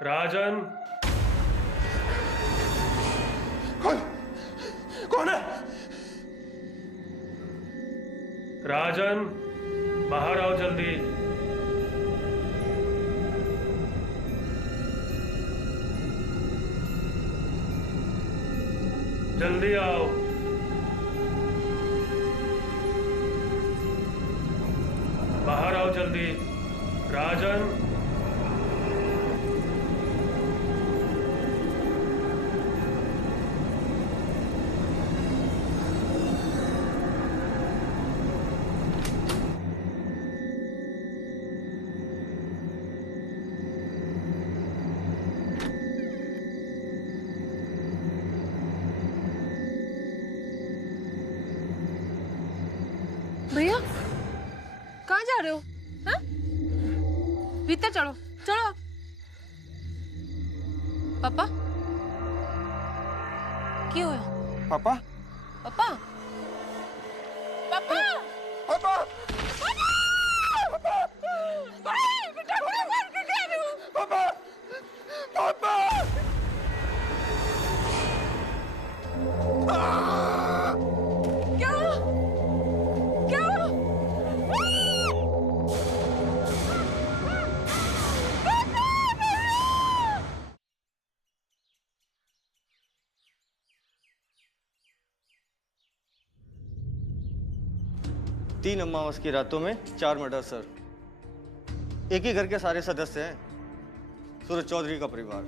राजन। कौन कौन है? राजन, बाहर आओ जल्दी। जल्दी आओ। बाहर आओ जल्दी। राजन। भैया कहाँ जा रहे हो? हाँ? भीतर चलो चलो। पापा क्या हुआ? पापा पापा पापा पापा पापा पापा क्या क्या? 3 अमावस की रातों में 4 मर्डर सर। एक ही घर के सारे सदस्य हैं, सूरज चौधरी का परिवार।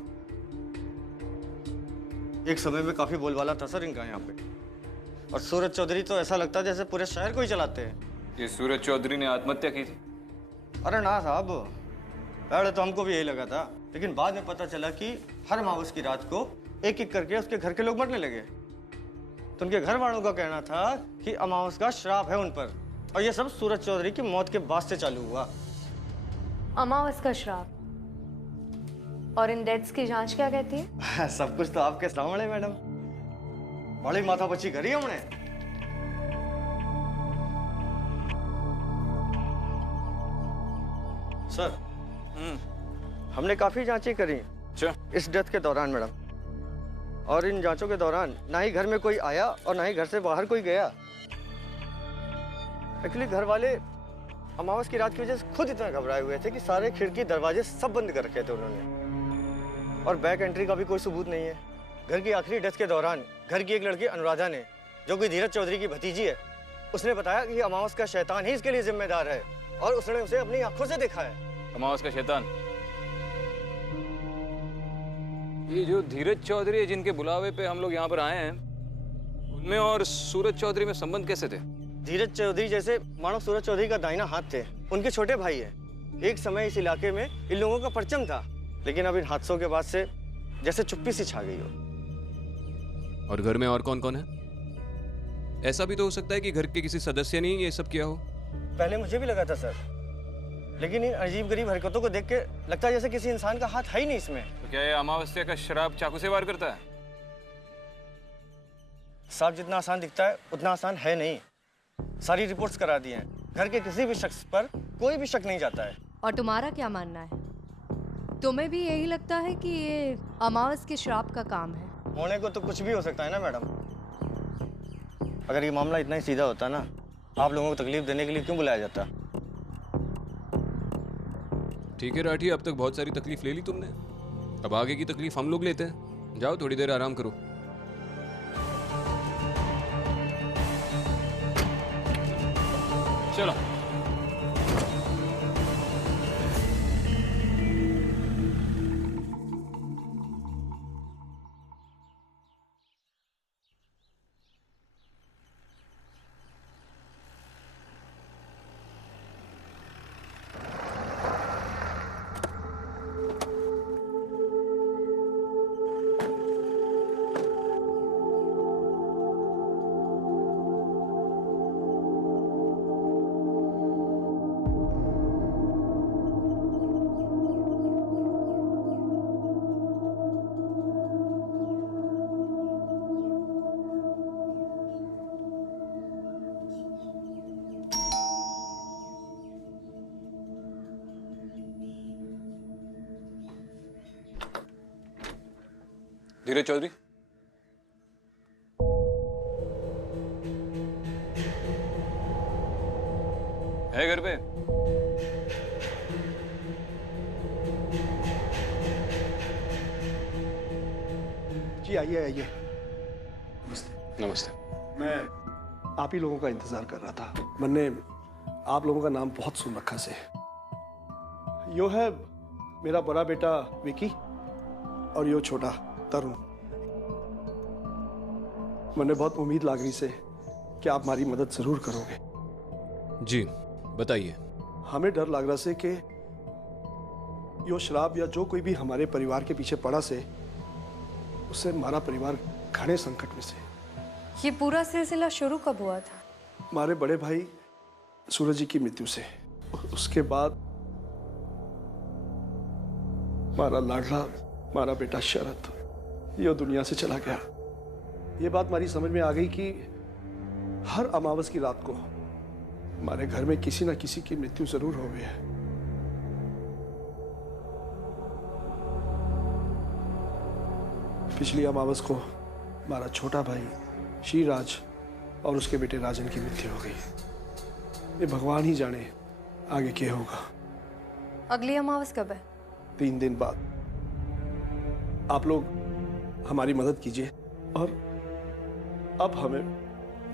एक समय में काफी बोलबाला था सर इनका यहाँ पे। और सूरज चौधरी तो ऐसा लगता है जैसे पूरे शहर को ही चलाते हैं। ये सूरज चौधरी ने आत्महत्या की थी? अरे ना साहब, पहले तो हमको भी यही लगा था, लेकिन बाद में पता चला कि हर अमावस की रात को एक एक करके उसके घर के लोग मरने लगे। तो उनके घर वालों का कहना था कि अमावस का श्राप है उन पर, और ये सब सूरज चौधरी की मौत के बाद से चालू हुआ। अमावस का श्राप और इन डेथ्स की जांच क्या कहती है? सब कुछ तो आपके सामने मैडम। बड़ी माथापच्ची करी हमने। सर हमने काफी जांचें करी इस डेथ के दौरान मैडम, और इन जांचों के दौरान ना ही घर में कोई आया और ना ही घर से बाहर कोई गया। एक्चुअली घर वाले अमावस की रात की वजह से खुद इतना घबराए हुए थे कि सारे खिड़की दरवाजे सब बंद कर रखे थे उन्होंने, और बैक एंट्री का भी कोई सबूत नहीं है। घर की आखिरी डेथ के दौरान घर की एक लड़की अनुराधा ने, जो कि धीरज चौधरी की भतीजी है, उसने बताया कि अमावस का शैतान ही इसके लिए जिम्मेदार है, और उसने उसे अपनी आंखों से देखा है। अमावस का शैतान? ये जो धीरज चौधरी है जिनके बुलावे पे हम लोग यहाँ पर आए हैं, उनमें और सूरज चौधरी में संबंध कैसे थे? धीरज चौधरी जैसे मानो सूरज चौधरी का दाहिना हाथ थे, उनके छोटे भाई हैं। एक समय इस इलाके में इन लोगों का परचम था, लेकिन अब इन हादसों के बाद से जैसे चुप्पी सी छा गई हो। और घर में और कौन कौन है? ऐसा भी तो हो सकता है कि घर के किसी सदस्य ने ये सब किया हो। पहले मुझे भी लगा था सर, लेकिन इन अजीब गरीब हरकतों को देख के लगता है जैसे किसी इंसान का हाथ है ही नहीं इसमें। तो क्या ये अमावस्या का शराब चाकू से वार करता है? साहब जितना आसान दिखता है उतना आसान है नहीं। सारी रिपोर्ट्स करा दी हैं, घर के किसी भी शख्स पर कोई भी शक नहीं जाता है। और तुम्हारा क्या मानना है? तुम्हें भी यही लगता है कि ये अमावस के श्राप का काम है? होने को तो कुछ भी हो सकता है ना मैडम। अगर ये मामला इतना ही सीधा होता ना, आप लोगों को तकलीफ देने के लिए क्यों बुलाया जाता? ठीक है राठी, अब तक बहुत सारी तकलीफ ले ली तुमने, अब आगे की तकलीफ हम लोग लेते हैं। जाओ थोड़ी देर आराम करो। चलो। धीरज चौधरी, है घर पे? जी आइए आइए। नमस्ते। मैं आप ही लोगों का इंतजार कर रहा था। मैंने आप लोगों का नाम बहुत सुन रखा से। यो है मेरा बड़ा बेटा विकी और यो छोटा तरुण। मैंने बहुत उम्मीद लाग रही से कि आप हमारी मदद जरूर करोगे। जी बताइए। हमें डर लग रहा से कि यो शराब या जो कोई भी हमारे परिवार के पीछे पड़ा से उससे हमारा परिवार घने संकट में से। ये पूरा सिलसिला शुरू कब हुआ था? हमारे बड़े भाई सूरज जी की मृत्यु से। उसके बाद हमारा लाडला हमारा बेटा शरद ये दुनिया से चला गया। ये बात हमारी समझ में आ गई कि हर अमावस की रात को हमारे घर में किसी ना किसी की मृत्यु जरूर हो गई है। पिछली अमावस को हमारा छोटा भाई श्रीराज और उसके बेटे राजन की मृत्यु हो गई। ये भगवान ही जाने आगे क्या होगा। अगली अमावस कब है? 3 दिन बाद। आप लोग हमारी मदद कीजिए। और अब हमें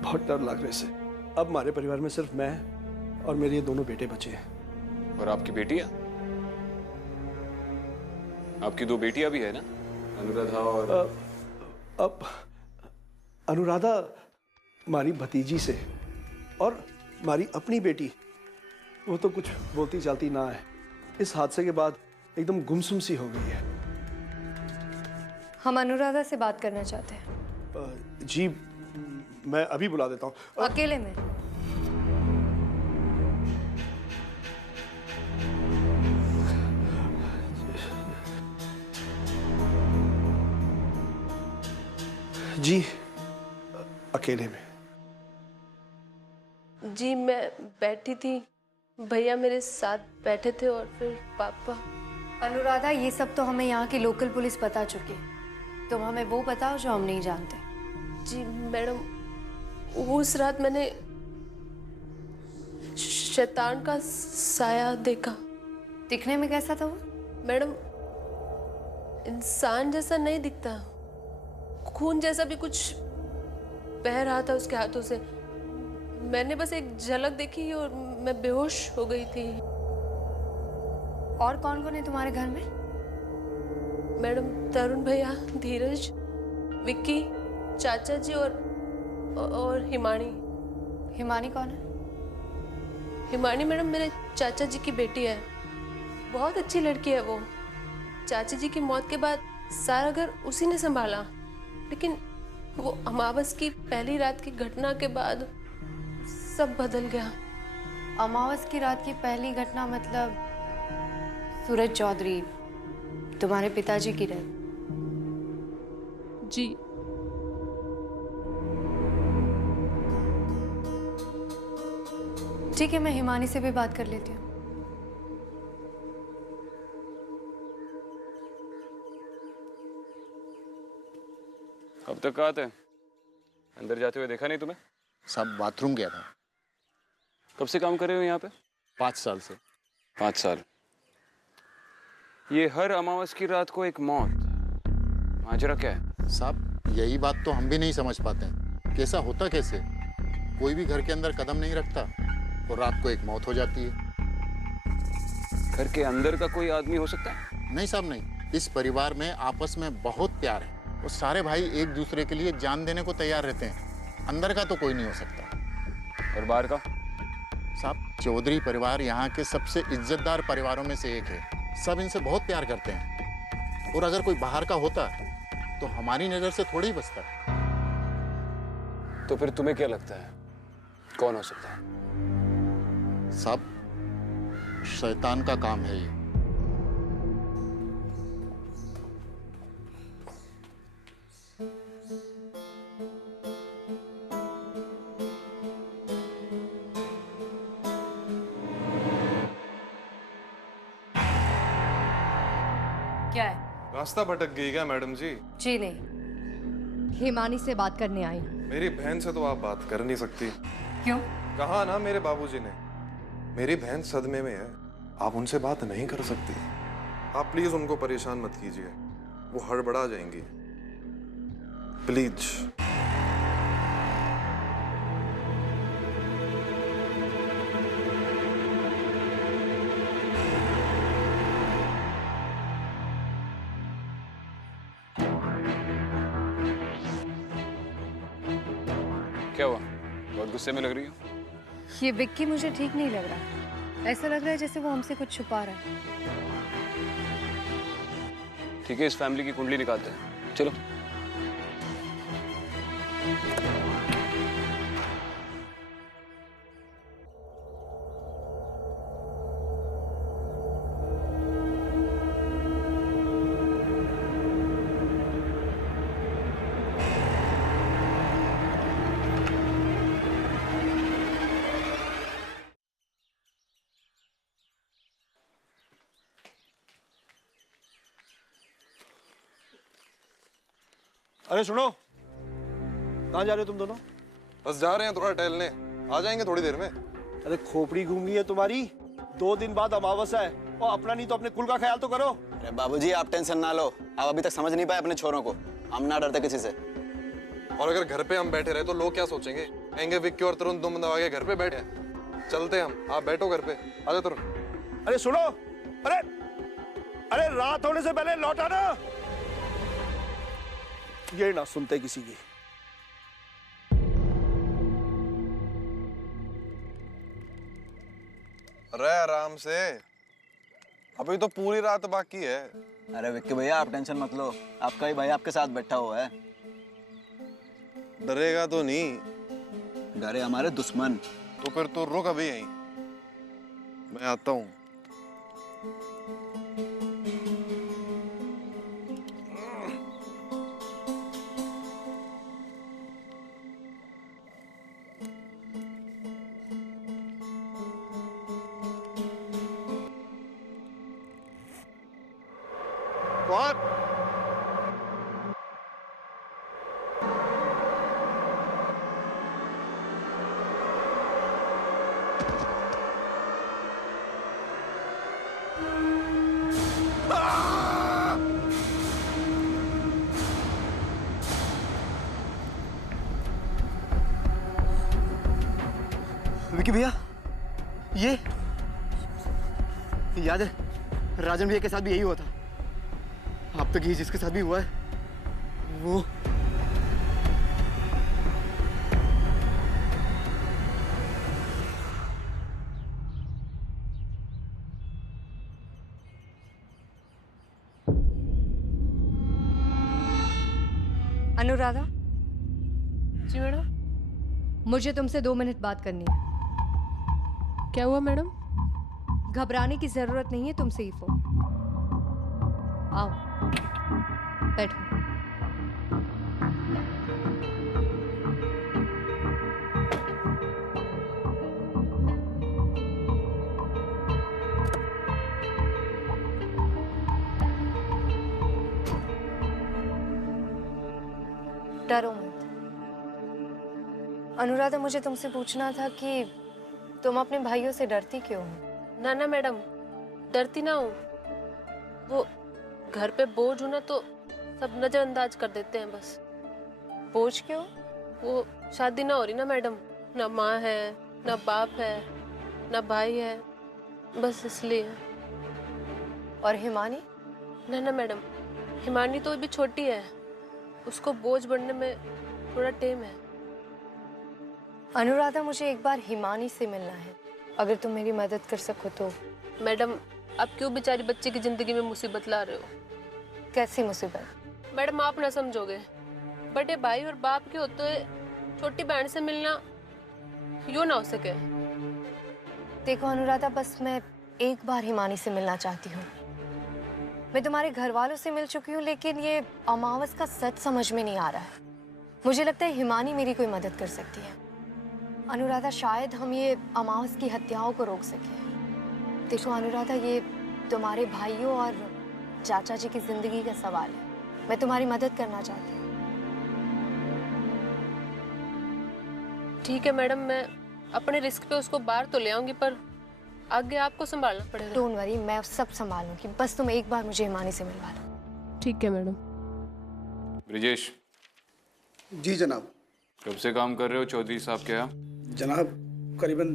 बहुत डर लग रहे से। अब हमारे परिवार में सिर्फ मैं और मेरे ये दोनों बेटे बचे हैं। और आपकी बेटियां? आपकी 2 बेटियां भी है ना, अनुराधा और अब अनुराधा हमारी भतीजी से और हमारी अपनी बेटी वो तो कुछ बोलती चालती ना है। इस हादसे के बाद एकदम गुमसुम सी हो गई है। हम अनुराधा से बात करना चाहते हैं। जी मैं अभी बुला देता हूँ। अकेले में? जी अकेले में। जी मैं बैठी थी, भैया मेरे साथ बैठे थे और फिर पापा। अनुराधा, ये सब तो हमें यहाँ की लोकल पुलिस बता चुकी है। तुम हमें वो बताओ जो हम नहीं जानते। जी मैडम, उस रात मैंने शैतान का साया देखा। दिखने में कैसा था वो? मैडम, इंसान जैसा नहीं दिखता, खून जैसा भी कुछ बह रहा था उसके हाथों से। मैंने बस एक झलक देखी और मैं बेहोश हो गई थी। और कौन कौन है तुम्हारे घर में? मैडम, तरुण भैया, धीरज, विक्की, चाचा जी और हिमानी। हिमानी कौन है? हिमानी मैडम मेरे चाचा जी की बेटी है। बहुत अच्छी लड़की है वो। चाचा जी की मौत के बाद सारा घर उसी ने संभाला, लेकिन वो अमावस की पहली रात की घटना के बाद सब बदल गया। अमावस की रात की पहली घटना मतलब सूरज चौधरी तुम्हारे पिताजी की डेथ? जी। ठीक है, मैं हिमानी से भी बात कर लेती हूँ। अब तक कहाँ थे? अंदर जाते हुए देखा नहीं तुम्हें? सब बाथरूम गया था। कब से काम कर रहे हो यहाँ पे? 5 साल से। 5 साल। ये हर अमावस की रात को एक मौत, माजरा क्या है? साहब, यही बात तो हम भी नहीं समझ पाते हैं। कैसा होता कैसे? कोई भी घर के अंदर कदम नहीं रखता और रात को एक मौत हो जाती है। घर के अंदर का कोई आदमी हो सकता है? नहीं साहब, नहीं। इस परिवार में आपस में बहुत प्यार है और सारे भाई एक दूसरे के लिए जान देने को तैयार रहते हैं। अंदर का तो कोई नहीं हो सकता। और बाहर का? साहब, चौधरी परिवार यहाँ के सबसे इज्जतदार परिवारों में से एक है। सब इनसे बहुत प्यार करते हैं और अगर कोई बाहर का होता तो हमारी नजर से थोड़ी ही बचता। तो फिर तुम्हें क्या लगता है कौन हो सकता है? साहब, शैतान का काम है ये। क्या है? रास्ता भटक गई क्या मैडम जी? जी नहीं, हिमानी से बात करने आई। मेरी बहन से तो आप बात कर नहीं सकती। क्यों? कहा ना मेरे बाबूजी ने, मेरी बहन सदमे में है, आप उनसे बात नहीं कर सकती। आप प्लीज उनको परेशान मत कीजिए, वो हड़बड़ा जाएंगी, प्लीज। क्या हुआ, बहुत गुस्से में लग रही हो? ये विक्की मुझे ठीक नहीं लग रहा। ऐसा लग रहा है जैसे वो हमसे कुछ छुपा रहा है। ठीक है, इस फैमिली की कुंडली निकालते हैं, चलो। अरे सुनो, कहाँ जा रहे हो तुम दोनों? बस जा रहे हैं थोड़ा टहलने, आ जाएंगे थोड़ी देर में। अरे खोपड़ी घूम गई है तुम्हारी। 2 दिन बाद अमावस्या है, और अपना नहीं तो अपने कुल का ख्याल तो करो। अरे बाबूजी आप टेंशन ना लो, आप अभी तक समझ नहीं पाए अपने छोरों को। हम ना डरते किसी से। और अगर घर पे हम बैठे रहे तो लोग क्या सोचेंगे? कहेंगे विक्की और तरुण तुम दबा के घर पे बैठे हैं। चलते हम, आप बैठो घर पे। आजा तरुण। अरे सुनो, अरे अरे रात होने से पहले लौट आना। ये ना सुनते किसी की। अरे आराम से, अभी तो पूरी रात बाकी है। अरे विक्की भैया आप टेंशन मत लो, आपका ही भाई आपके साथ बैठा हुआ है। डरेगा तो नहीं? डरे हमारे दुश्मन। तो फिर तो रुक अभी यहीं, मैं आता हूँ। कौन? विक्की भैया, ये याद है राजन भैया के साथ भी यही हुआ था। अब तक ये जिसके साथ भी हुआ है वो अनुराधा। जी मैडम। मुझे तुमसे 2 मिनट बात करनी है। क्या हुआ मैडम? घबराने की जरूरत नहीं है, तुम सेफ हो। आओ बैठो। डरो मत। अनुराधा, मुझे तुमसे पूछना था कि तुम अपने भाइयों से डरती क्यों हो? ना ना मैडम, डरती ना हूँ। वो घर पे बोझ हूँ ना, तो सब नजरअंदाज कर देते हैं बस। बोझ क्यों? वो शादी ना हो रही ना मैडम, ना माँ है, ना बाप है, ना भाई है, बस इसलिए। और हिमानी? ना ना मैडम, हिमानी तो अभी छोटी है, उसको बोझ बढ़ने में थोड़ा टाइम है। अनुराधा, मुझे एक बार हिमानी से मिलना है, अगर तुम मेरी मदद कर सको तो। मैडम, आप क्यों बेचारी बच्चे की जिंदगी में मुसीबत ला रहे हो? कैसी मुसीबत? मैडम आप ना समझोगे, बड़े भाई और बाप के होते हुए छोटी बहन से मिलना यूं ना हो सके। देखो अनुराधा, बस मैं एक बार हिमानी से मिलना चाहती हूँ। मैं तुम्हारे घर वालों से मिल चुकी हूँ, लेकिन ये अमावस का सच समझ में नहीं आ रहा है। मुझे लगता है हिमानी मेरी कोई मदद कर सकती है। अनुराधा, शायद हम ये अमावस की हत्याओं को रोक सकें। देखो अनुराधा, ये तुम्हारे भाइयों और चाचा जी की जिंदगी का सवाल है। मैं तुम्हारी मदद करना चाहती हूँ। ठीक है मैडम, मैं अपने रिस्क पे उसको बाहर तो ले आऊंगी, पर आगे आपको संभालना पड़ेगा। डोंट वरी, मैं सब संभालूंगी, बस तुम एक बार मुझे हिमानी से मिलवा लो। ठीक है मैडम। ब्रिजेश, जी जनाब। कब से काम कर रहे हो चौधरी साहब के यहाँ? जनाब करीबन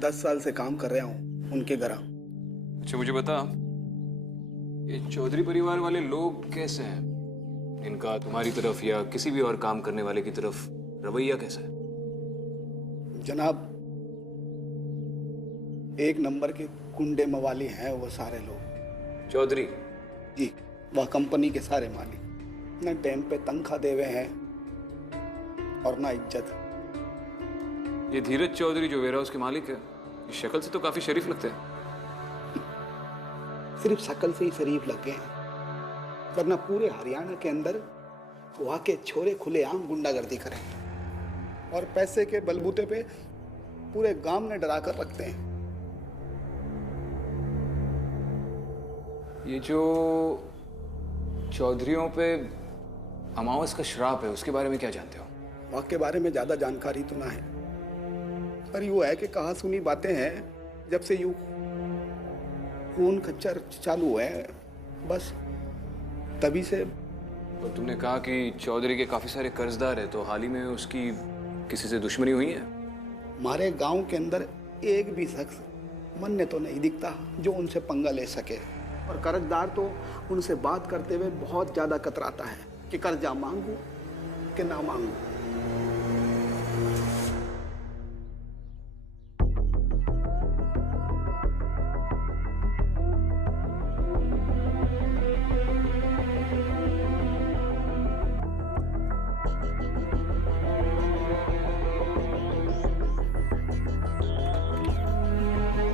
10 साल से काम कर रहा हूँ उनके घर। अच्छा मुझे बता, ये चौधरी परिवार वाले लोग कैसे हैं? इनका तुम्हारी तरफ या किसी भी और काम करने वाले की तरफ रवैया कैसा है? जनाब एक नंबर के गुंडे मवाली हैं वो सारे लोग। चौधरी? जी, वह कंपनी के सारे मालिक। न टाइम पे तनख्वाह दे हुए हैं और ना इज्जत। ये धीरज चौधरी जो वेयर हाउस के मालिक है, इस शक्ल से तो काफी शरीफ लगते हैं। सिर्फ शक्ल से ही शरीफ लग गए हैं, वरना पूरे हरियाणा के अंदर वहाँ के छोरे खुलेआम गुंडागर्दी करें और पैसे के बलबूते पे पूरे गांव में डरा कर रखते हैं। ये जो चौधरियों पे अमावस का श्राप है, उसके बारे में क्या जानते हो? वहाँ के बारे में ज्यादा जानकारी तो ना है, पर यूँ है कि कहा सुनी बातें हैं। जब से यूँ खून खच्चर चालू है, बस तभी से। तो तुमने कहा कि चौधरी के काफी सारे कर्जदार हैं, तो हाल ही में उसकी किसी से दुश्मनी हुई है? हमारे गांव के अंदर एक भी शख्स मन ने तो नहीं दिखता जो उनसे पंगा ले सके, और कर्जदार तो उनसे बात करते हुए बहुत ज्यादा कतराता है कि कर्जा मांगू कि ना मांगू।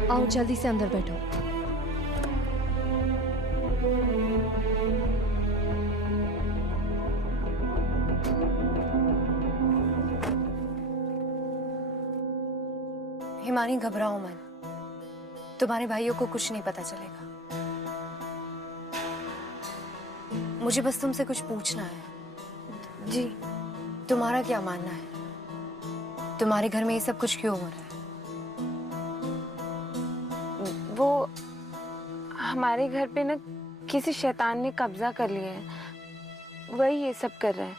आओ जल्दी से अंदर बैठो। हिमानी घबराओ मत, तुम्हारे भाइयों को कुछ नहीं पता चलेगा। मुझे बस तुमसे कुछ पूछना है। जी, तुम्हारा क्या मानना है? तुम्हारे घर में ये सब कुछ क्यों हो रहा है? वो हमारे घर पे ना किसी शैतान ने कब्जा कर लिया है, वही ये सब कर रहा है।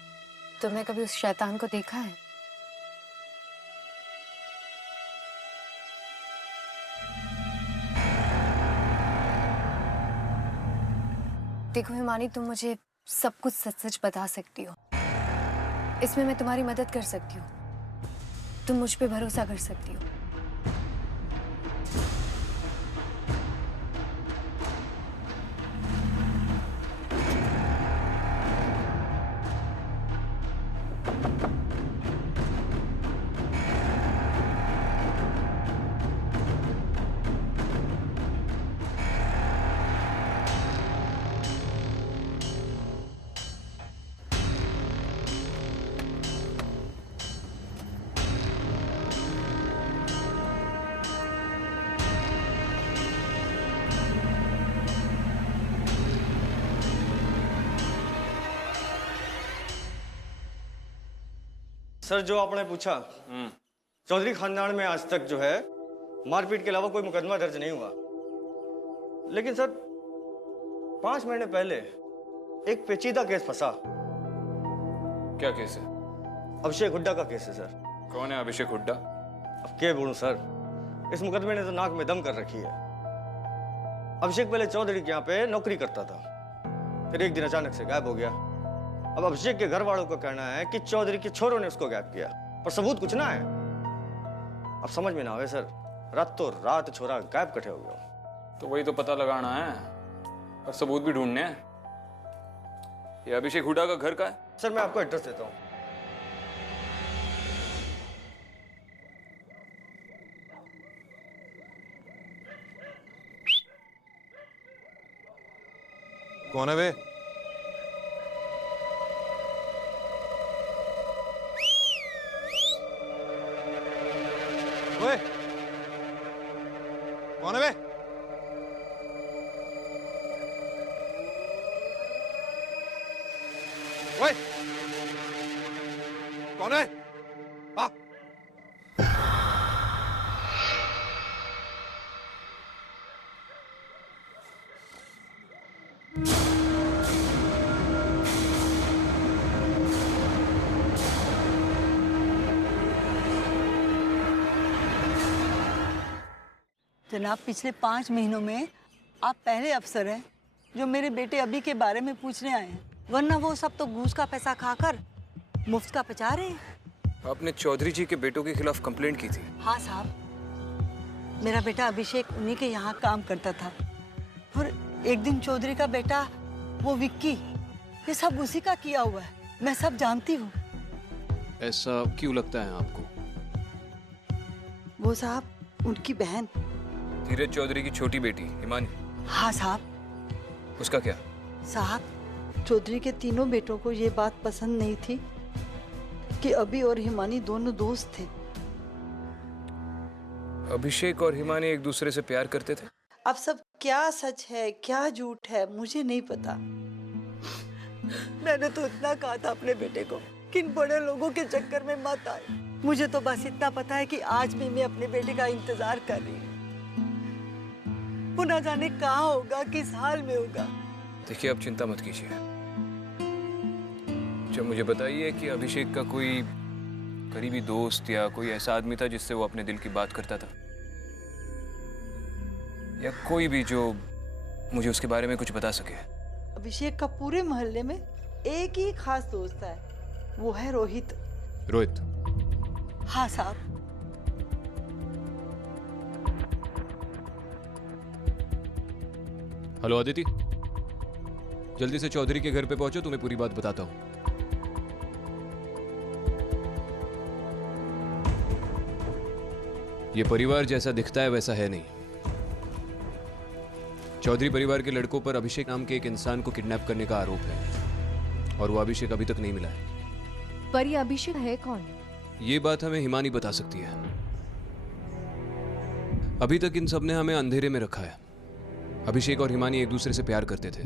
तुमने कभी उस शैतान को देखा है? देखो हिमानी, तुम मुझे सब कुछ सच सच बता सकती हो, इसमें मैं तुम्हारी मदद कर सकती हूँ। तुम मुझ पे भरोसा कर सकती हो। सर, जो आपने पूछा, चौधरी खानदान में आज तक जो है मारपीट के अलावा कोई मुकदमा दर्ज नहीं हुआ। लेकिन सर 5 महीने पहले एक पेचीदा केस फंसा। क्या केस है? अभिषेक हुड्डा का केस है सर। कौन है अभिषेक हुड्डा? अब क्या बोलूं सर, इस मुकदमे ने तो नाक में दम कर रखी है। अभिषेक पहले चौधरी के यहाँ पे नौकरी करता था, फिर एक दिन अचानक से गायब हो गया। अब अभिषेक के घर वालों का कहना है कि चौधरी के छोरों ने उसको गायब किया, पर सबूत कुछ ना है। अब समझ में ना आवे सर, रातों रात छोरा गायब कटे हो गया। तो वही तो पता लगाना है और सबूत भी ढूंढने हैं। ये अभिषेक हुड्डा का घर का है? सर मैं आपको एड्रेस देता हूँ। कौन है वे? ओए, कौन है वे? ओए, कौन है? आ! जनाब, पिछले 5 महीनों में आप पहले अफसर हैं जो मेरे बेटे अभी के बारे में पूछने आए हैं, वरना वो सब तो घूस का पैसा खाकर मुफ्त का पचा रहे हैं। आपने चौधरी जी के बेटों के खिलाफ कंप्लेंट की थी? हाँ साहब, मेरा बेटा अभिषेक उन्हीं के यहाँ काम करता था और एक दिन चौधरी का बेटा वो विक्की, ये सब उसी का किया हुआ है। मैं सब जानती हूँ। ऐसा क्यों लगता है आपको? वो साहब उनकी बहन धीरज चौधरी की छोटी बेटी हिमानी। हाँ साहब। उसका क्या? साहब, चौधरी के तीनों बेटों को ये बात पसंद नहीं थी कि अभी और हिमानी दोनों दोस्त थे। अभिषेक और हिमानी एक दूसरे से प्यार करते थे? अब सब क्या सच है क्या झूठ है मुझे नहीं पता। मैंने तो इतना कहा था अपने बेटे को कि इन बड़े लोगों के चक्कर में मत आए। मुझे तो बस इतना पता है कि आज भी मैं अपने बेटे का इंतजार कर रही हूँ। वो ना जाने कहाँ होगा, किस हाल में होगा। देखिए, आप चिंता मत कीजिए। जब मुझे बताइए कि अभिषेक का कोई करीबी दोस्त या कोई ऐसा आदमी था जिससे वो अपने दिल की बात करता था, या कोई भी जो मुझे उसके बारे में कुछ बता सके। अभिषेक का पूरे मोहल्ले में एक ही खास दोस्त है, वो है रोहित। रोहित? हाँ साहब। हेलो अदिति, जल्दी से चौधरी के घर पे पहुंचो, तुम्हें पूरी बात बताता हूं। ये परिवार जैसा दिखता है वैसा है नहीं। चौधरी परिवार के लड़कों पर अभिषेक नाम के एक इंसान को किडनैप करने का आरोप है और वो अभिषेक अभी तक नहीं मिला है। पर ये अभिषेक है कौन? ये बात हमें हिमानी बता सकती है। अभी तक इन सब ने हमें अंधेरे में रखा है। अभिषेक और हिमानी एक दूसरे से प्यार करते थे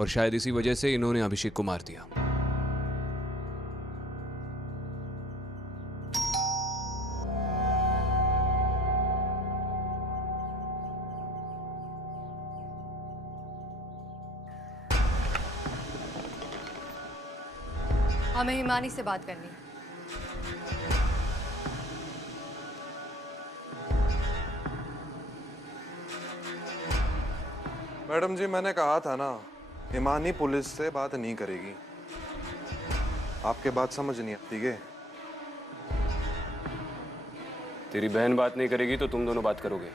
और शायद इसी वजह से इन्होंने अभिषेक को मार दिया। हमें हिमानी से बात करनी है। मैडम जी, मैंने कहा था ना, हिमानी पुलिस से बात नहीं करेगी। आपके बात समझ नहीं आती है? तेरी बहन बात नहीं करेगी तो तुम दोनों बात करोगे,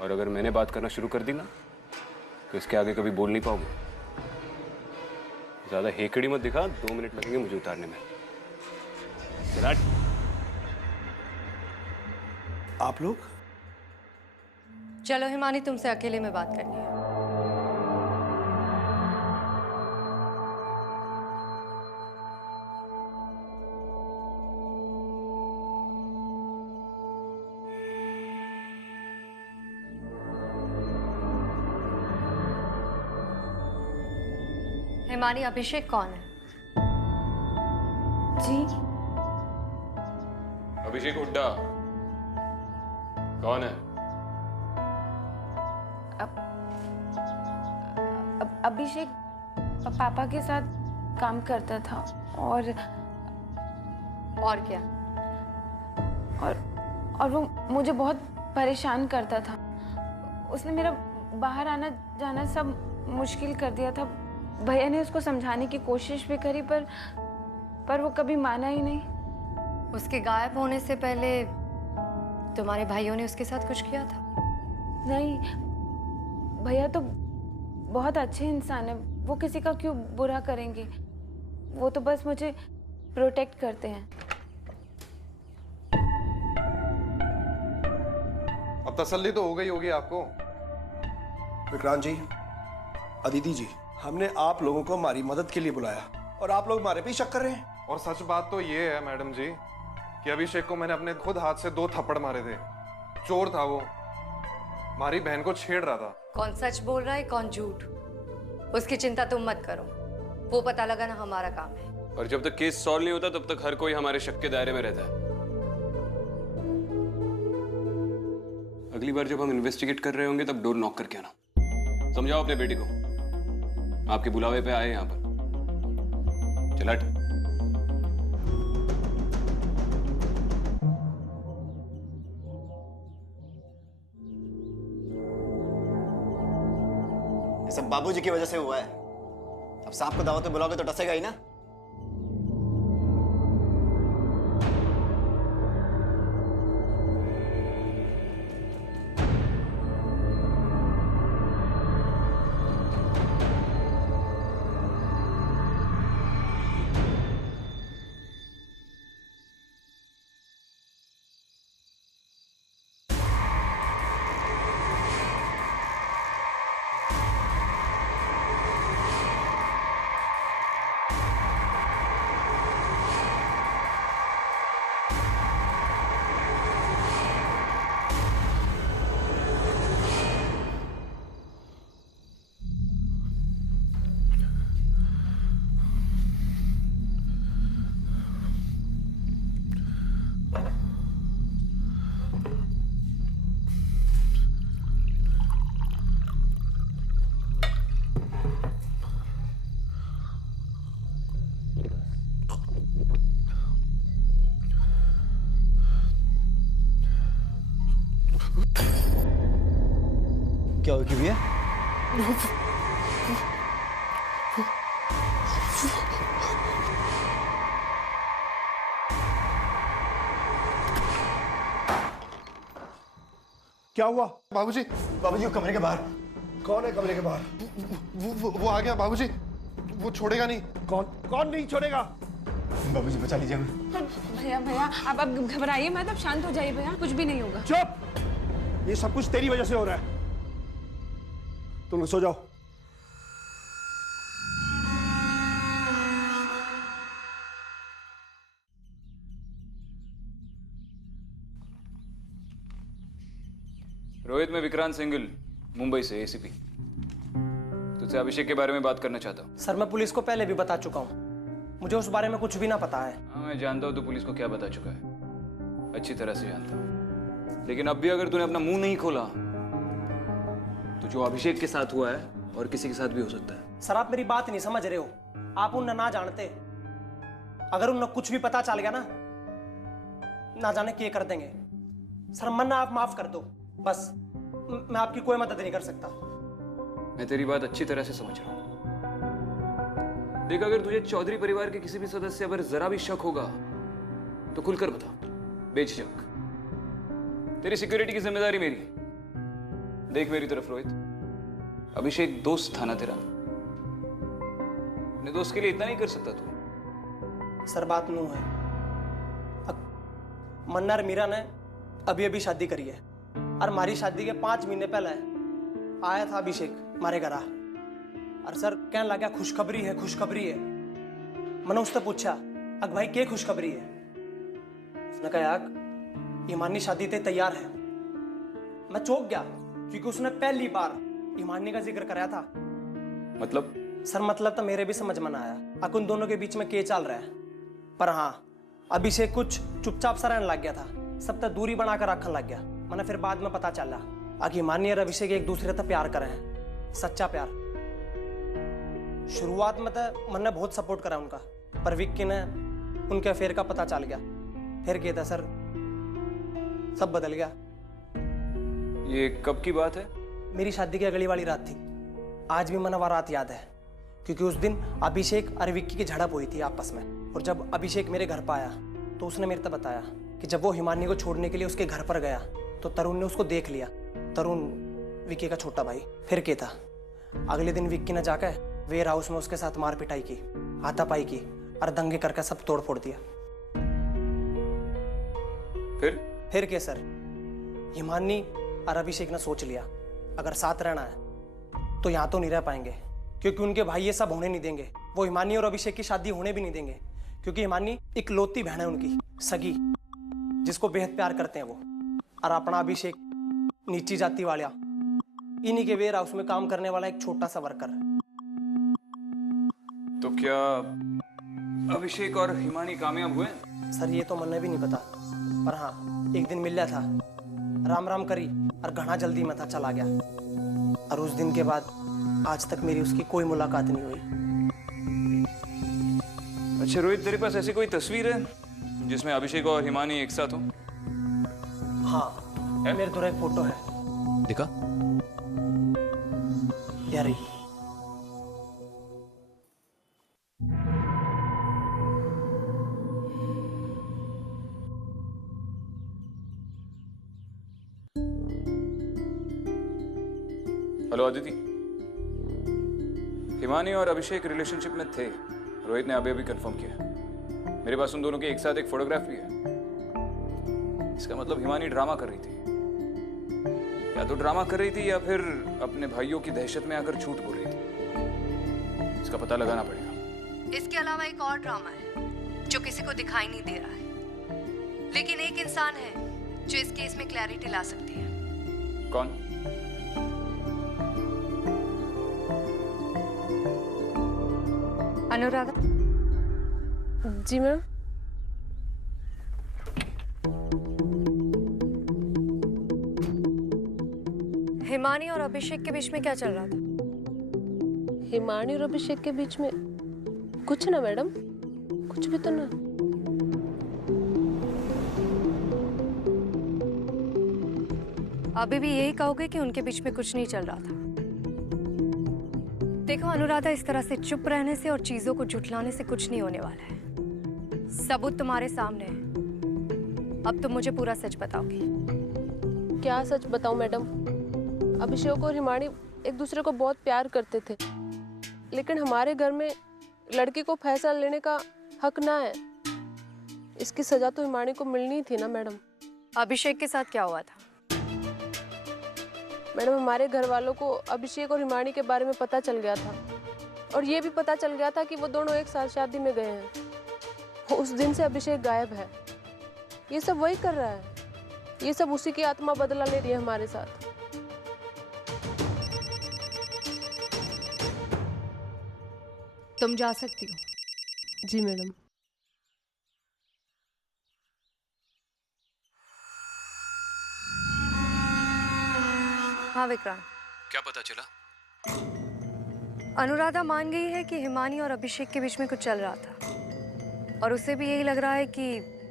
और अगर मैंने बात करना शुरू कर दी ना तो इसके आगे कभी बोल नहीं पाओगे। ज्यादा हेकड़ी मत दिखा, 2 मिनट लगेंगे मुझे उतारने में। आप लोग? चलो हिमानी, तुमसे अकेले में बात करनी है। हिमानी, अभिषेक कौन है? जी? अभिषेक हुड्डा कौन है? अभिषेक पापा के साथ काम करता था और क्या? और वो मुझे बहुत परेशान करता था। उसने मेरा बाहर आना जाना सब मुश्किल कर दिया था। भैया ने उसको समझाने की कोशिश भी करी पर वो कभी माना ही नहीं। उसके गायब होने से पहले तुम्हारे भाइयों ने उसके साथ कुछ किया था? नहीं, भैया तो बहुत अच्छे इंसान है। वो किसी का क्यों बुरा करेंगे? वो तो बस मुझे प्रोटेक्ट करते हैं। अब तसल्ली तो हो गई होगी आपको। विक्रांत जी, अदिति जी, हमने आप लोगों को हमारी मदद के लिए बुलाया और आप लोग हमारे पे शक कर रहे हैं। और सच बात तो ये है मैडम जी कि अभिषेक को मैंने अपने खुद हाथ से 2 थप्पड़ मारे थे। चोर था वो, हमारी बहन को छेड़ रहा था। कौन सच बोल रहा है कौन झूठ, उसकी चिंता तुम मत करो। वो पता लगाना हमारा काम है। और जब तक केस सॉल्व नहीं होता तब तक हर कोई हमारे शक के दायरे में रहता है। अगली बार जब हम इन्वेस्टिगेट कर रहे होंगे तब डोर नॉक करके आना। समझाओ अपने बेटी को, आपके बुलावे पे आए यहाँ पर। चल हट। ये सब बाबूजी की वजह से हुआ है। अब सांप को दावत में बुलाओगे तो डसेगा ही ना। क्या हो गया? क्या हुआ? बाबूजी, बाबूजी वो कमरे के बाहर। कौन है कमरे के बाहर? वो आ गया बाबूजी। वो छोड़ेगा नहीं। कौन नहीं छोड़ेगा? बाबूजी बचा लीजिए। भैया भैया आप अब घबराइए मत, अब शांत हो जाइए भैया, कुछ भी नहीं होगा। चुप! ये सब कुछ तेरी वजह से हो रहा है। तुम लोग सो जाओ। रोहित, मैं विक्रांत सिंघल, मुंबई से, एसीपी। तुझसे अभिषेक के बारे में बात करना चाहता हूँ। सर मैं पुलिस को पहले भी बता चुका हूँ, मुझे उस बारे में कुछ भी ना पता है। हाँ मैं जानता हूँ तू पुलिस को क्या बता चुका है, अच्छी तरह से जानता हूँ। लेकिन अब भी अगर तूने अपना मुंह नहीं खोला तो जो अभिषेक के साथ हुआ है और किसी के साथ भी हो सकता है। सर आप मेरी बात नहीं समझ रहे हो, आप उन्हें ना जानते। अगर उन्हें कुछ भी पता चल गया ना जाने क्या कर देंगे। सर मन्ना आप माफ कर दो बस, मैं आपकी कोई मदद नहीं कर सकता। मैं तेरी बात अच्छी तरह से समझ रहा हूं। देख, अगर तुझे चौधरी परिवार के किसी भी सदस्य पर जरा भी शक होगा तो खुलकर बता, बेझिझक। तेरी सिक्योरिटी की जिम्मेदारी मेरी है। देख मेरी तरफ रोहित, अभिषेक दोस्त था ना तेरा, अपने दोस्त के लिए इतना नहीं कर सकता तू? सर बात नू है, मन्ना और मीरा ने अभी अभी शादी करी है और हमारी शादी के 5 महीने पहले आया था अभिषेक हमारे घर। और सर कहने लगा खुशखबरी है, खुशखबरी है। मैंने उससे पूछा अग भाई क्या खुशखबरी है? उसने कहा यार ईमानी शादी ते तैयार है। मैं चौंक गया क्योंकि उसने पहली बार ईमानी का जिक्र कराया था। मतलब? सर मतलब तो मेरे भी समझ में ना आया उन दोनों के बीच में क्या चल रहा है। पर हाँ अभिषेक कुछ चुपचाप सा रहने लग गया था, सब तक दूरी बनाकर रखने लग गया। मैंने फिर बाद में पता चला कि ईमानी और अभिषेक एक दूसरे से प्यार कर रहे हैं, सच्चा प्यार। शुरुआत में तो मैंने बहुत सपोर्ट करा उनका, पर विक्की ने उनके अफेयर का पता चल गया, फिर क्या था सर सब बदल गया। ये कब की बात है? मेरी शादी की अगली वाली रात थी। आज भी मैंने वह रात याद है क्योंकि उस दिन अभिषेक और विक्की की झड़प हुई थी आपस में। और जब अभिषेक मेरे घर पर आया तो उसने मेरे को बताया कि जब वो हिमानी को छोड़ने के लिए उसके घर पर गया तो तरुण ने उसको देख लिया। तरुण विक्की का छोटा भाई। फिर क्या था, अगले दिन विक्की ने जाकर वेयर हाउस में उसके साथ मार पिटाई की, हाथापाई की और दंगे करके सब तोड़ फोड़ दिया। फिर क्या सर, हिमानी और अभिषेक ने सोच लिया अगर साथ रहना है तो यहाँ तो नहीं रह पाएंगे क्योंकि उनके भाई ये सब होने नहीं देंगे। वो हिमानी और अभिषेक की शादी होने भी नहीं देंगे क्योंकि हिमानी इकलौती बहन है उनकी सगी, जिसको बेहद प्यार करते हैं वो। और अपना अभिषेक नीची जाति वाला, इन्हीं के वेयर हाउस में काम करने वाला एक छोटा सा वर्कर। तो क्या अभिषेक और हिमानी कामयाब हुए? सर ये तो मन्ने भी नहीं पता, पर हाँ एक दिन मिल लिया था, राम राम करी और घना जल्दी में था चला गया। और उस दिन के बाद आज तक मेरी उसकी कोई मुलाकात नहीं हुई। अच्छा रोहित, तेरे पास ऐसी कोई तस्वीर है जिसमें अभिषेक और हिमानी एक साथ हो? हाँ है? मेरे तो एक फोटो है। दिखा। यार हेलो अदिति, हिमानी और अभिषेक रिलेशनशिप में थे, रोहित ने अभी अभी कंफर्म किया। मेरे पास उन दोनों की एक साथ एक फोटोग्राफ भी है। इसका मतलब हिमानी ड्रामा कर रही थी, या तो ड्रामा कर रही थी या फिर अपने भाइयों की दहशत में आकर झूठ बोल रही थी। इसका पता लगाना पड़ेगा। इसके अलावा एक और ड्रामा है जो किसी को दिखाई नहीं दे रहा है, लेकिन एक इंसान है जो इस केस में क्लैरिटी ला सकती है। कौन? अनुराधा। जी मैम। हिमानी और अभिषेक के बीच में क्या चल रहा था? हिमानी और अभिषेक के बीच में कुछ ना मैडम, कुछ भी तो ना। अभी भी यही कहोगे कि उनके बीच में कुछ नहीं चल रहा था? देखो अनुराधा, इस तरह से चुप रहने से और चीजों को झुठलाने से कुछ नहीं होने वाला है। सबूत तुम्हारे सामने है। अब तुम मुझे पूरा सच बताओगी। क्या सच बताऊं मैडम? अभिषेक और हिमानी एक दूसरे को बहुत प्यार करते थे, लेकिन हमारे घर में लड़की को फैसला लेने का हक ना है। इसकी सजा तो हिमानी को मिलनी थी ना मैडम। अभिषेक के साथ क्या हुआ था? मैडम हमारे घर वालों को अभिषेक और हिमानी के बारे में पता चल गया था, और ये भी पता चल गया था कि वो दोनों एक साथ शादी में गए हैं। उस दिन से अभिषेक गायब है। ये सब वही कर रहा है। ये सब उसी की आत्मा बदला ले रही है हमारे साथ। तुम जा सकती हो। जी मैडम। हाँ विक्रांत। क्या पता चला? अनुराधा मान गई है कि हिमानी और अभिषेक के बीच में कुछ चल रहा था, और उसे भी यही लग रहा है कि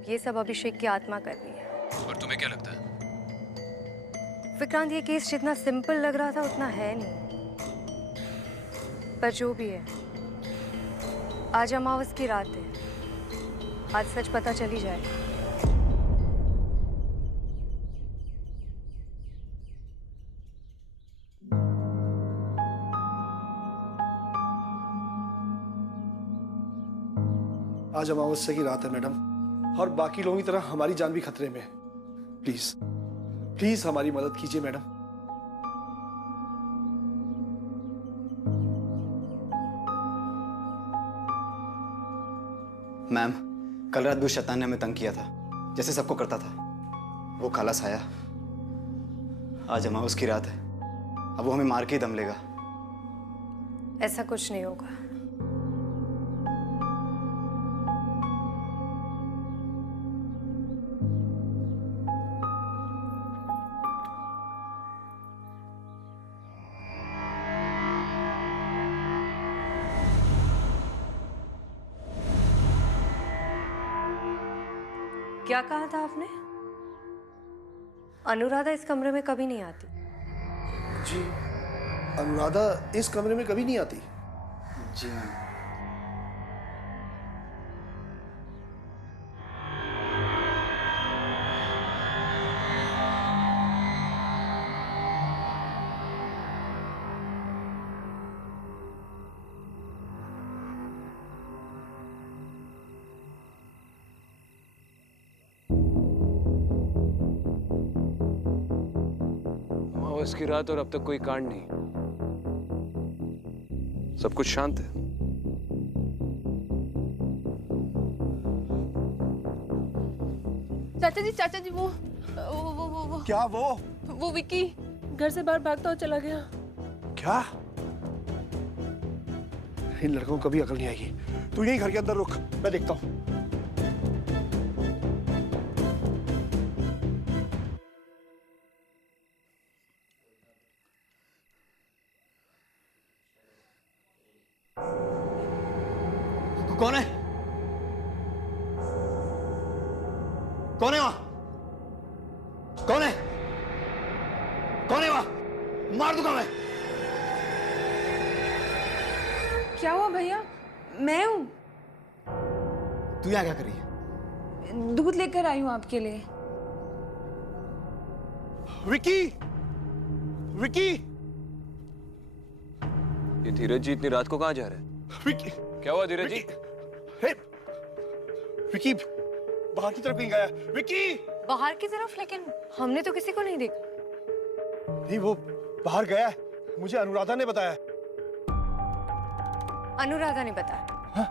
ये सब अभिषेक की आत्मा कर रही है। और तुम्हें क्या लगता है? विक्रांत, ये केस जितना सिंपल लग रहा था उतना है नहीं। पर जो भी है, आज अमावस की रात है। आज सच पता चल ही जाएगा। आज अमावस्या की रात है मैडम, और बाकी लोगों की तरह हमारी जान भी खतरे में है। प्लीज प्लीज हमारी मदद कीजिए मैडम। मैम, कल रात भी शैतान ने हमें तंग किया था, जैसे सबको करता था। वो काला साया आज अमावस की रात है। अब वो हमें मार के ही दम लेगा। ऐसा कुछ नहीं होगा। क्या कहा था आपने? अनुराधा इस कमरे में कभी नहीं आती। जी, अनुराधा इस कमरे में कभी नहीं आती। जी मैम। अमावस की रात और अब तक कोई कांड नहीं। सब कुछ शांत है। चाचा जी वो क्या? वो विक्की घर से बाहर भागता हुआ चला गया। क्या? इन लड़कों को कभी अकल नहीं आएगी। तू यहीं घर के अंदर रुक, मैं देखता हूँ। कौन है? कौन है वहां? कौन है? कौन है वहां? मार दूंगा मैं। क्या हुआ भैया? मैं हूं। तू यहाँ क्या कर रही है? दूध लेकर आई हूं आपके लिए। विकी! विकी! ये धीरज जी इतनी रात को कहाँ जा रहे हैं? विकी! क्या हुआ धीरज जी? हे! विकी बाहर की तरफ कहीं गया। विकी! बाहर की तरफ? लेकिन हमने तो किसी को नहीं देखा। नहीं, वो बाहर गया है, मुझे अनुराधा ने बताया। अनुराधा ने बताया? हाँ?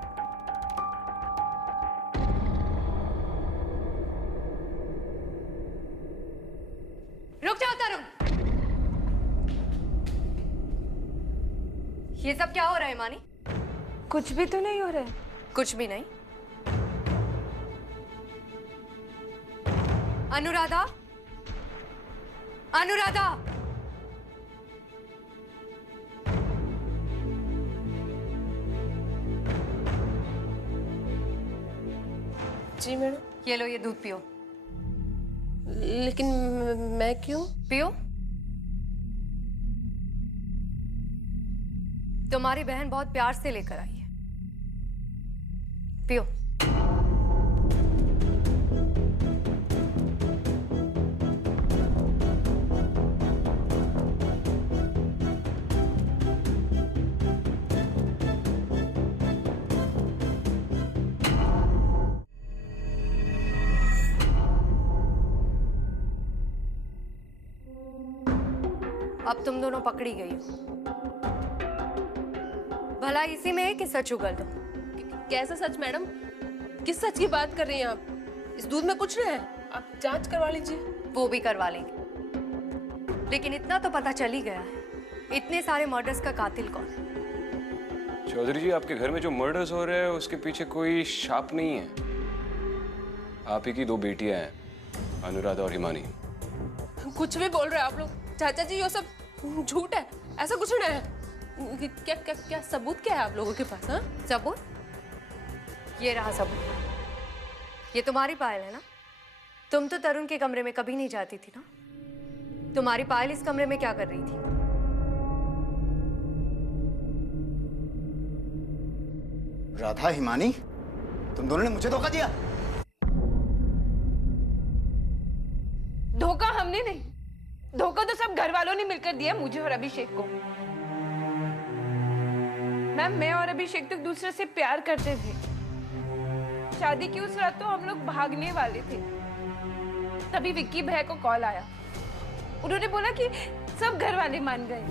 रुक जाओ तरुण। ये सब क्या हो रहा है मानी? कुछ भी तो नहीं हो रहा है। कुछ भी नहीं। अनुराधा, अनुराधा! जी मैडम। ये लो, ये दूध पियो। लेकिन मैं क्यों? पियो। तुम्हारी बहन बहुत प्यार से लेकर आई है, पियो। अब तुम दोनों पकड़ी गई हो। भला इसी में है कि सच उगल दो। कैसा सच मैडम? किस सच की बात कर रही हैं आप? इस दूध में कुछ नहीं है, आप जांच करवा लीजिए। वो भी करवा लेंगे, लेकिन इतना तो पता चल ही गया है, इतने सारे मर्डर्स का कातिल कौन है। चौधरी जी, आपके घर में जो मर्डर्स हो रहे हैं उसके पीछे कोई शाप नहीं है। आप ही की दो बेटियां हैं, अनुराधा और हिमानी। कुछ भी बोल रहे हैं आप लोग। चाचा जी ये सब झूठ है, ऐसा कुछ नहीं है। क्या क्या क्या सबूत क्या है आप लोगों के पास? हाँ, सबूत? ये रहा सबूत। ये तुम्हारी पायल है ना? तुम तो तरुण के कमरे में कभी नहीं जाती थी ना? तुम्हारी पायल इस कमरे में क्या कर रही थी? राधा, हिमानी, तुम दोनों ने मुझे धोखा दिया। धोखा हमने नहीं, धोखा तो सब घर वालों ने मिलकर दिया मुझे और अभिषेक को। मैम, मैं और अभिषेक तो दूसरे से प्यार करते थे। शादी की उस रात तो हम लोग भागने वाले थे, तभी विक्की भैया को कॉल आया। उन्होंने बोला कि सब घर वाले मान गए।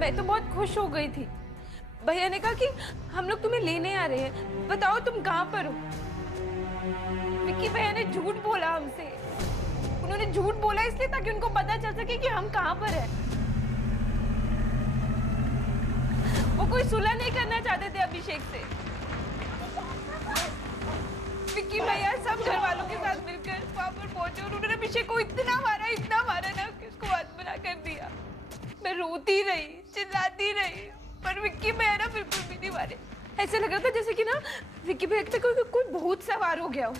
मैं तो बहुत खुश हो गई थी। भैया ने कहा कि हम लोग तुम्हें लेने आ रहे हैं, बताओ तुम कहाँ पर हो। विक्की भैया ने झूठ बोला हमसे। उन्होंने झूठ बोला इसलिए ताकि उनको पता चल सके कि हम कहाँ पर हैं। वो कोई सुलह नहीं करना चाहते थे अभिषेक से। विक्की भैया सब घर वालों के साथ मिलकर वहां पर पहुंचे और उन्होंने अभिषेक को इतना मारा ना कि उसको आत्महत्या कर दिया। मैं रोती रही, चिल्लाती रही, पर विक्की भैया ना बिल्कुल भी नहीं मारे। ऐसे लग रहा था जैसे कि ना विक्की भैया पे कोई भूत सवार हो गया हो।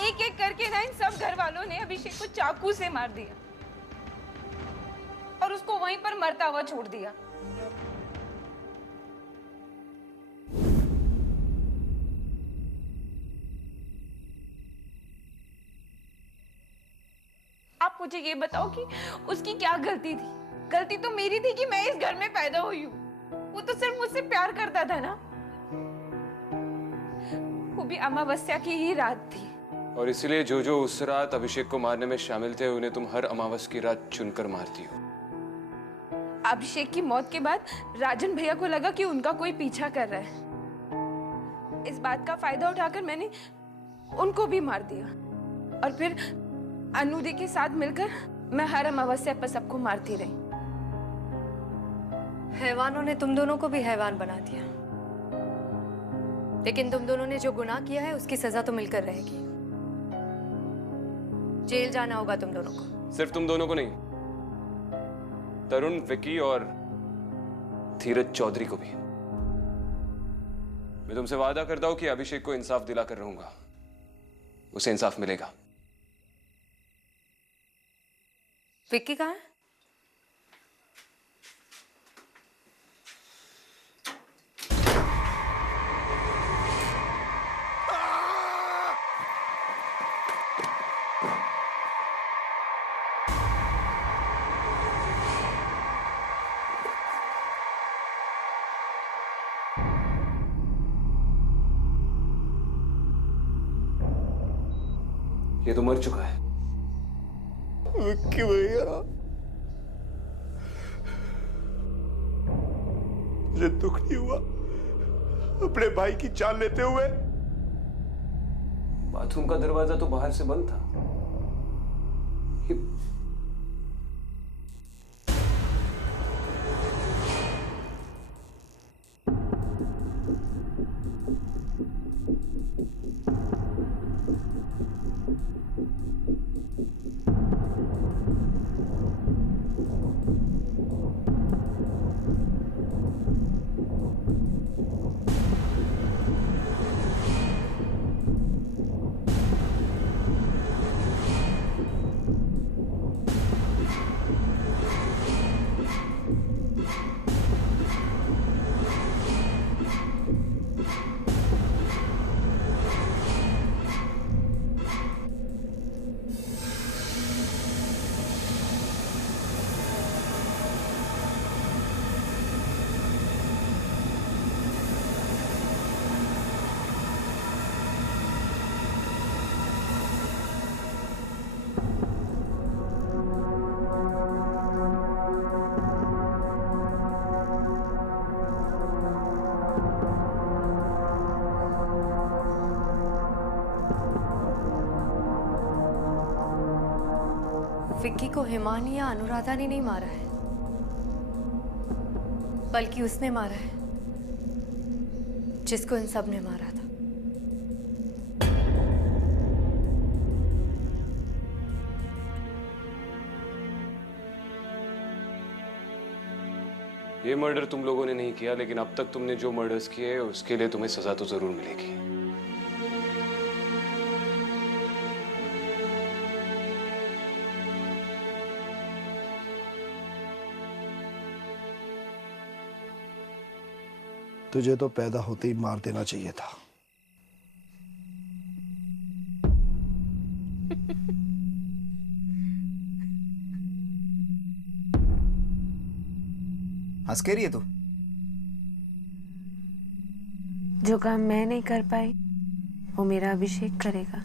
एक एक करके ना इन सब घर वालों ने अभिषेक को चाकू से मार दिया और उसको वहीं पर मरता हुआ छोड़ दिया। आप मुझे ये बताओ कि उसकी क्या गलती थी? गलती तो मेरी थी कि मैं इस घर में पैदा हुई हूँ। वो तो सिर्फ मुझसे प्यार करता था ना, वो भी अमावस्या की ही रात थी। और इसलिए जो उस रात अभिषेक को मारने में शामिल थे उन्हें तुम हर अमावस की रात चुनकर मारती हो। अभिषेक की मौत के बाद राजन भैया को लगा कि उनका कोई पीछा कर रहा है। इस बात का फायदा उठाकर मैंने उनको भी मार दिया और फिर अनुदी के साथ मिलकर मैं हर अमावस्या पर सबको मारती रही। हैवानों ने तुम दोनों को भी हैवान बना दिया, लेकिन तुम दोनों ने जो गुनाह किया है उसकी सजा तो मिलकर रहेगी। जेल जाना होगा तुम दोनों को। सिर्फ तुम दोनों को नहीं, तरुण, विकी और धीरज चौधरी को भी। मैं तुमसे वादा करता हूं कि अभिषेक को इंसाफ दिलाकर रहूंगा, उसे इंसाफ मिलेगा। विक्की कहाँ है? ये तो मर चुका है। विक्की भैया, मुझे दुख नहीं हुआ अपने भाई की जान लेते हुए। बाथरूम का दरवाजा तो बाहर से बंद था। विक्की को हिमानी या अनुराधा ने नहीं मारा है, बल्कि उसने मारा है जिसको इन सब ने मारा था। ये मर्डर तुम लोगों ने नहीं किया, लेकिन अब तक तुमने जो मर्डर्स किए उसके लिए तुम्हें सजा तो जरूर मिलेगी। तुझे तो पैदा होते ही मार देना चाहिए था। हंस के रही है तू? जो काम मैं नहीं कर पाई वो मेरा अभिषेक करेगा।